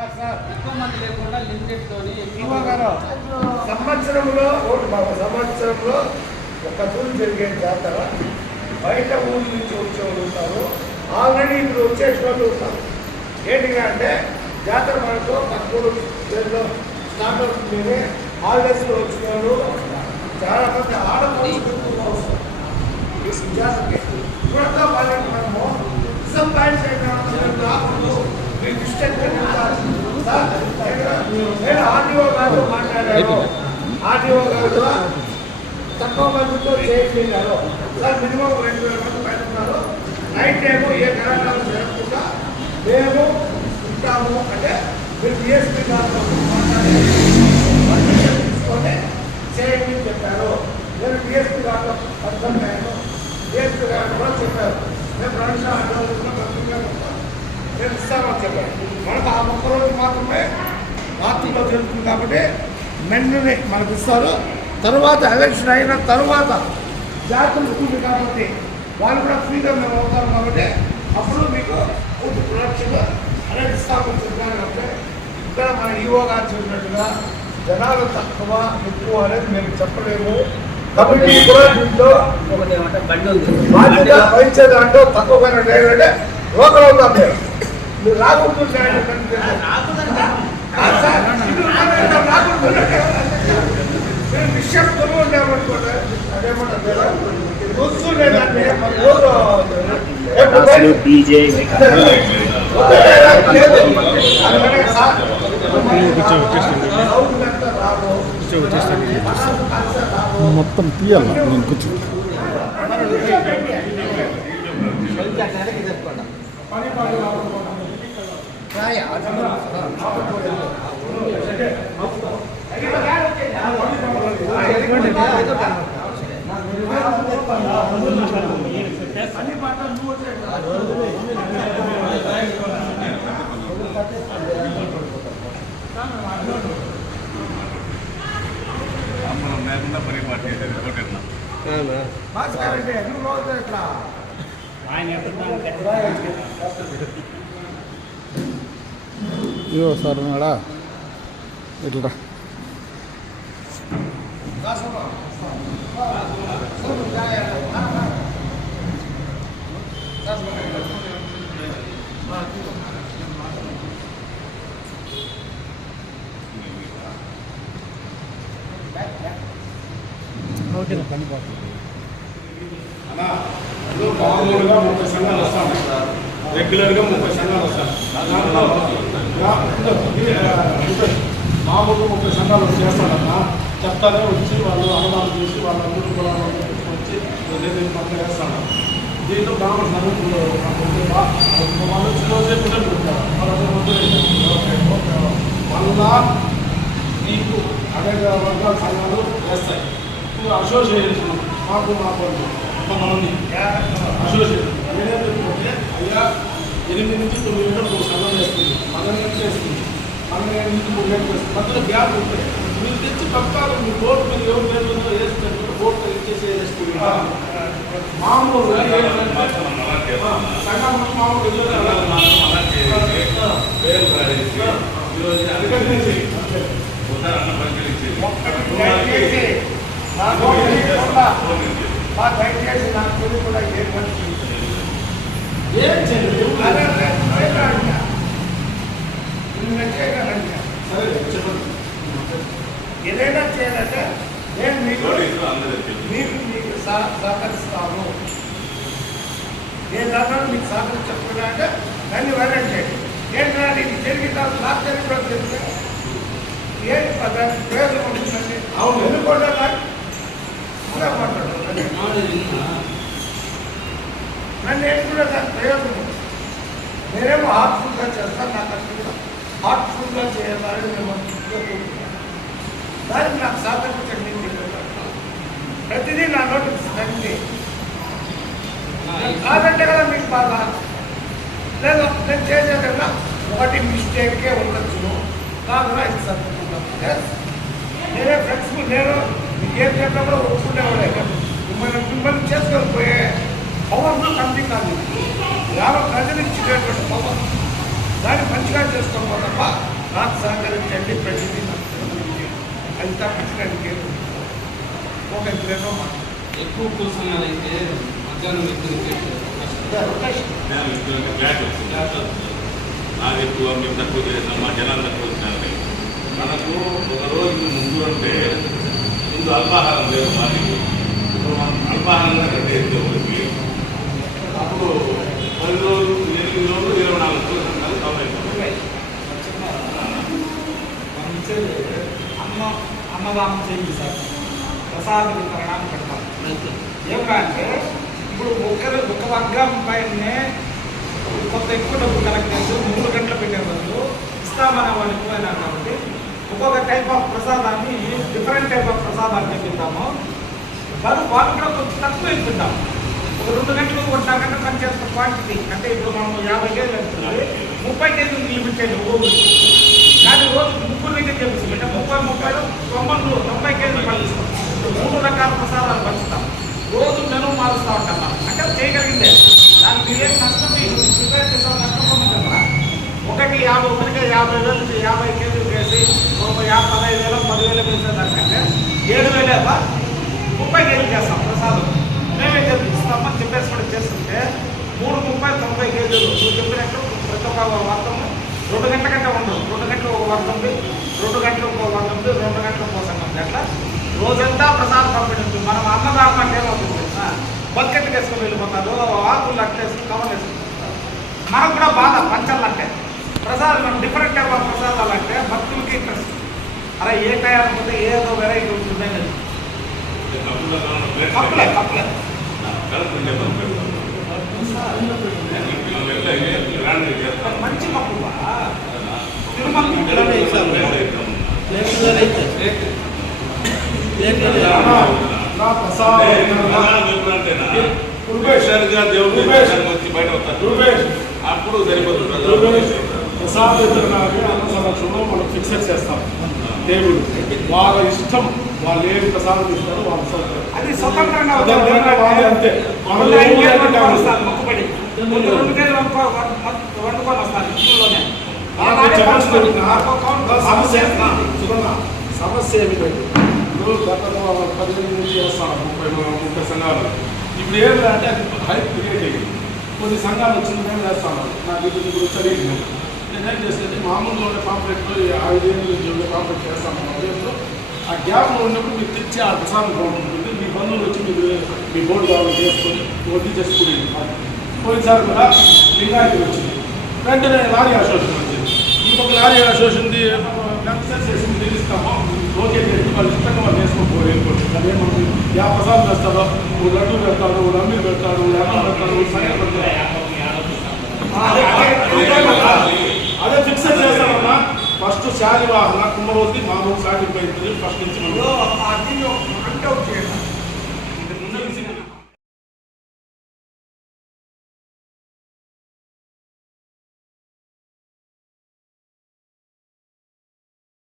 ఎక్కువ మంది లేకుండా లిమిటెడ్ తోని సంవత్సరంలో ఓటు బాబు సంవత్సరంలో ఒక తూరు జరిగే జాతర. బయట ఊరి నుంచి వచ్చే వాళ్ళు ఉంటారు. ఆల్రెడీ ఇప్పుడు వచ్చేసిన వాళ్ళు ఉంటారు. ఏంటిగా అంటే జాతర మనకు పదమూడు వేలలో స్టార్ట్ అవుతుంది హాలిడేస్లో వచ్చిన వాళ్ళు చాలా మంది ఆడపడుతూ వస్తారు. ఈ జాతరకి ఇప్పుడంతా వాళ్ళకి మనము సంపాదించ రాకుండా మీకు ఇష్టం సార్ నేను ఆర్డీఓ గారు మాట్లాడాను. ఆర్డీఓ గారు తక్కువ మందితో చేయించారు సార్ మినిమం రెండు వేల మంది పైన ఉన్నారు. నైట్ ఏమో ఏ కార్యక్రమం జరగకుండా మేము ఉంటాము. అంటే మీరు బిఎస్పీ గారితో మాట్లాడి పర్మిషన్ తీసుకొని చేయండి అని చెప్పారు. నేను బిఎస్పీ గారితో కన్సల్ట్ అయ్యాను బిఎస్పీ గారు కూడా చెప్పారు. మేము రెండు సార్లు నేను ఇస్తామని చెప్పాను మనకు ఆ ఒక్క మాత్రమే రాత్రిలో జరుగుతుంది కాబట్టి మెన్నుని మనకు ఇస్తారు. తర్వాత ఎలక్షన్ అయిన తర్వాత జాతర ఉంటుంది కాబట్టి వాళ్ళు కూడా ఫ్రీగా మేము అవుతాం కాబట్టి అప్పుడు మీకు ఫుడ్ ప్రొడక్షన్ అనేది ఇస్తామని చెప్పాను కాబట్టి ఇక్కడ మన ఈవో గారు చెప్పినట్టుగా జనాలు తక్కువ ఎక్కువ అనేది మేము చెప్పలేము. కమిటీ కూడా దీంట్లో వహించే దాంట్లో తక్కువ పైన ఏంటంటే లోకల్ అవుతాం మీరు రాకుంటుంటే అసలు డీజే మొత్తం తీయాలి. నేను కూర్చో మనం లేకుండా పరిపాటి చేసేది ఒకటేనా ఎట్లా ఇవో సార్ ఉన్నాడా ఇట్లా మామూలుగా ముప్పై సంఘాలు వస్తాను రెగ్యులర్గా ముప్పై సంఘాలు వస్తాను దాంట్లో గ్రా- ముప్పై మామూలుగా ముప్పై సంఘాలు చేస్తానన్నా చెప్తానే వచ్చి వాళ్ళు అనుమానం చేసి వాళ్ళ అందరూ కూడా వచ్చి నేను పక్కన వేస్తాను దీంట్లో బ్రాహ్మణ సంఘం ఇప్పుడు నాకు ఉంది. వా- వాళ్ళు వచ్చిన రోజే పిల్లలు పెట్టారు వాళ్ళందరూ ముందు నీకు అనేక వర్గాల సంఘాలు వేస్తాయి అసోసియేషన్ మాకు మాకు కొంతమంది. అసోసియేషన్ నేనేం చెప్తుంటే అయ్యా ఎనిమిది నుంచి తొమ్మిది గంటలు ఒక సంఘం వేస్తుంది పన్నెండు గంటలు వేస్తుంది పన్నెండు నుంచి మూడు గంటలు వేస్తుంది మధ్యలో గ్యాప్ ఉంటుంది మీరు తెచ్చి మీ బోర్డు మీద ఎవరు పేరు ఉందో వేసుకుంటే బోర్డు ఇచ్చేసి వేస్తుంది మామూలు ఏంటంటే, ఆ, సంఘం మామూలు పేరు పాడేసి ఈరోజు దయచేసి నాకు మా దయచేసి నాకు తెలియకుండా ఏ మనిషి ఏం చేయలేదు ఏదైనా చేయాలంటే నేను మీకు మీకు మీకు సహ- సహకరిస్తాను ఏదన్నా మీకు సహకరించకుండా అంటే నన్ను వెళ్ళండి ఏంటంటే నీకు జరిగిన నాకు తెలిస్తే ఏంటి ప్రయోజనం ఉంటుందండి అవును. ఎందుకంటే నాకు కూడా మాట్లాడు నన్ను కూడా ప్రయోజనం. ఉంది. నేనేమో హార్ట్ఫుల్గా చేస్తాను నాకు అసలు హార్ట్ఫుల్గా చేయాలని మేము దానికి నాకు సాధించండి నేను ప్రతిదీ నా నోటీస్ తగ్గి కాదంటే కదా మీకు బాధ? లేదు నేను చేసేదన్నా ఒకటి మిస్టేకే ఉండొచ్చు. కాకుండా ఇది సర్దుకుంటాం నేనే ఫ్లెక్సిబుల్ నేను మీకు ఏం చెప్పినా కూడా గ్రామ ప్రజలు ఇచ్చేటటువంటి దాన్ని మంచిగా చేసుకోవాలి తప్ప నాకు సహకరించండి ప్రతిదీ అది తప్పించడానికి లేదు. ఒక మాట ఎక్కువ కూర్చున్నారు అయితే మధ్యాహ్నం నాకు ఎక్కువ మీకు తక్కువ చేసిన మా జనాలు తక్కువ వచ్చినారని మనకు ఒక రోజు ముందు అంటే ముందు అల్పాహారం లేదు మాది. ఇప్పుడు మనం అల్పాహారంగా కట్టేస్తే అన్న అన్నదానం చేయండి సార్ ప్రసాద వితరణాన్ని ఏమన్నా అంటే ఇప్పుడు ఒక్కరు ఒక వర్గం పైనే కొంత ఎక్కువ డబ్బు కలెక్ట్ చేసి మూడు గంటలు పెట్టే బదులు ఇస్తామనే వాళ్ళు ఎక్కువైనారు కాబట్టి ఒక్కొక్క టైప్ ఆఫ్ ప్రసాదాన్ని డిఫరెంట్ టైప్ ఆఫ్ ప్రసాదాన్ని పెట్టిద్దాము వాళ్ళు వాళ్ళు కూడా కొంచెం తక్కువ ఇప్పిద్దాం ఒక రెండు గంటలు ఒకటిన్నర గంటలు పనిచేస్తున్న క్వాంటిటీ అంటే ఇప్పుడు మనం యాభై కేజీలు వెళ్తుంది ముప్పై కేజీలు లిమిట్ చేయండి ఒక్కొక్కరికి. అది రోజు ముగ్గురు దగ్గర అంటే ముప్పై ముప్పైలో తొంభై తొంభై కేజీలు పండిస్తాం. మూడు రకాల ప్రసాదాలు పంచుతాం రోజు మెను మారుస్తూ ఉంటాం మనం. అంటే చేయగలిగిందే. దానికి మీరేం నష్టం ప్రిపేర్ చేసాం నష్టపోతుంది ఒకటి యాభై ఒకటిగా యాభై వేలు యాభై కేజీలు వేసి ఒక యాభై పదహైదు వేలు పదివేలు వేసేదానికంటే ఏడు వేలేదా ముప్పై కేజీలు చేస్తాం ప్రసాదం. మేమే చేపిస్తామని చెప్పేసి కూడా చేస్తుంటే మూడు ముప్పై తొంభై కేజీలు. నువ్వు చెప్పినట్టు ప్రతి ఒక్క వర్గం రెండు గంటల కంటే ఉండదు. రెండు గంటలు ఒక వర్గం ఉంది. రెండు గంటలు ఒక వర్గం ఉంది. రెండు గంటలు ఒక సంఘం ఉంది. అట్లా రోజంతా ప్రసాదం పంపిణీ ఉంటుంది మనం అన్నదానం అంటే ఏమవుతుంది? బకెట్ వేసుకొని వెళ్ళిపోతారు. ఆకులు అట్లేసి కవర్ వేసుకుంటారు. మనకు కూడా బాధ పంచాలు అంటే ప్రసాదం మనం డిఫరెంట్ టైప్ ఆఫ్ ప్రసాదాలు అంటే భక్తులకి ఇంట్రెస్ట్ అరే ఏ టైం పోతే ఏదో వెరైటీ ఉంటుంది అనేది కప్పులో కప్పులే కప్పులే కడుపు ఉండే పని పెడతాం ఇంట్లో వెళ్ళి అయితే గ్రాండ్గా చేస్తాం మంచి కప్పు బా. తిరుమల నా ప్రసాదం ప్రొఫెషనల్గా దేవుడి దర్శనానికి వచ్చి బయట వస్తారు రూపేష్ అప్పుడు సరిపోతుంది అన్న సంరక్షణలో మనం ఫిక్సెడ్ చేస్తాం దేవుడు వాళ్ళ ఇష్టం వాళ్ళు ఏమి ప్రసాదం ఇస్తారో వాళ్ళ. అది స్వతంత్రంగా అంతే ముందు రెండు కేజీలు వండుకో- వండుకొని వస్తారు ఇంట్లోనే సమస్య ఏమిటంటే ఇప్పుడు గత పదిహేను నుంచి వస్తాను ముప్పై ముప్పై సంఘాలు ఇప్పుడు ఏంటంటే అది హైప్ క్రియేట్ అయ్యింది కొన్ని సంఘాలు వచ్చిన మేము వేస్తాను నాకు ఇది ఇప్పుడు తెలియదు నేనేం చేసేది మామూలుగా ఉండే పాంప్లెట్లు ఐదేళ్ళు ఉండే పాంప్లెట్ చేస్తాను అదేంటో ఆ గ్యాప్లో ఉన్నప్పుడు మీకు తెచ్చి ఆ ప్రసాదం బాగుంటుంది మీ బంధువులు వచ్చి మీరు మీ బోర్డు కావాలి చేసుకొని వడ్డీ చేసుకునేది పోయినసారి కూడా లింగాయతీ వచ్చింది. వెంటనే లారీ అసోసియేషన్ వచ్చింది. ఇంకొక లారీ అసోసియేషన్ కన్సల్ట్ చేసి నిలుస్తాము. ఓకే చేసి వాళ్ళు ఇష్టంగా వాళ్ళు వేసుకోకపోయి అదే మనం యా ప్రసాదం వేస్తారో ఓ లడ్డు పెడతాడు ఓ అమ్మిలు పెడతాడు ఓ అన్నం పెడతాడు ఓ సంగతి పెడతాడు. అదే అదే- ఫిక్స్ చేస్తామన్నా ఫస్ట్ శాలి వాహన కుంభవతి మామూలు సాగిపోయింది ఫస్ట్ నుంచి మనం